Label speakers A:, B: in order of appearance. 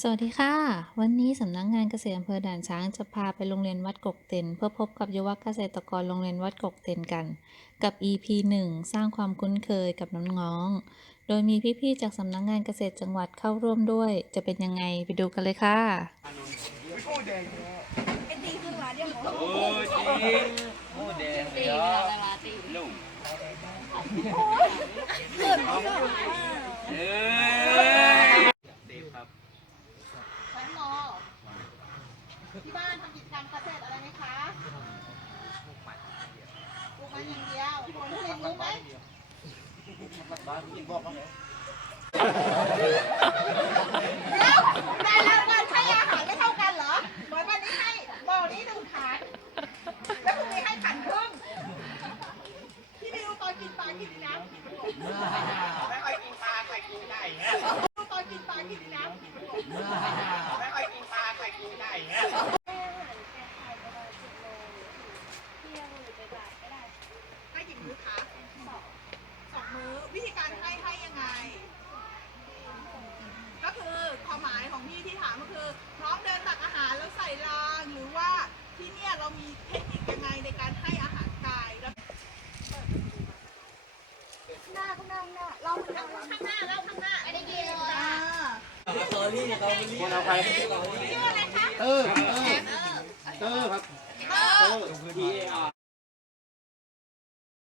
A: สวัสดีค่ะ วันนี้สำนักงานเกษตรอำเภอด่านช้างจะพาไปโรงเรียนวัดกกเต็นเพื่อพบกับยุวเกษตรกรโรงเรียนวัดกกเต็นกัน กับ EP 1 สร้างความคุ้นเคยกับน้องๆ โดยมีพี่ๆจากสำนักงานเกษตรจังหวัดเข้าร่วมด้วย จะเป็นยังไงไปดูกันเลยค่ะ
B: โอ้จริงโอ้แดงเลยอะลูกเอ้ยเดฟครับ
C: ชั้นม ที่บ้านทำกิจกรรมเกษตรอะไรไหมคะปลูกมันอย่างเดียวคนเรียนรู้ไหมแล้วแต่ละวันให้อาหารไม่เท่ากันเหรอเหมือนวันนี้ให้บ่อนี้หนึ่งขันแล้วพรุ่งนี้ให้ขันครึ่งพี่ไม่รู้ตอนกินปลากินน้ำไม่ค่อยกินปลาใครกินไก่ตอนกินปลากินน้ำ ไม่ค่อยกินปลาใครกินไก่เนี่ย ให้กี่มื้อคะสองมื้อวิธีการให้ให้ยังไง ก็คือความหมายของพี่ที่ถามก็คือ พร้อมเดินตักอาหารแล้วใส่รางหรือว่าที่เนี่ยเรามีเทคนิคยังไงในการให้อาหารไก่แล้วหน้าข้างหน้าข้างหน้าเราข้างหน้าข้างหน้าเราข้างหน้าไม่ได้ยินเลย
B: คนเอาไป
C: ชื่ออะไรคะ
B: เตอร์เตอร์เตอร์ครับเตอร์ T A R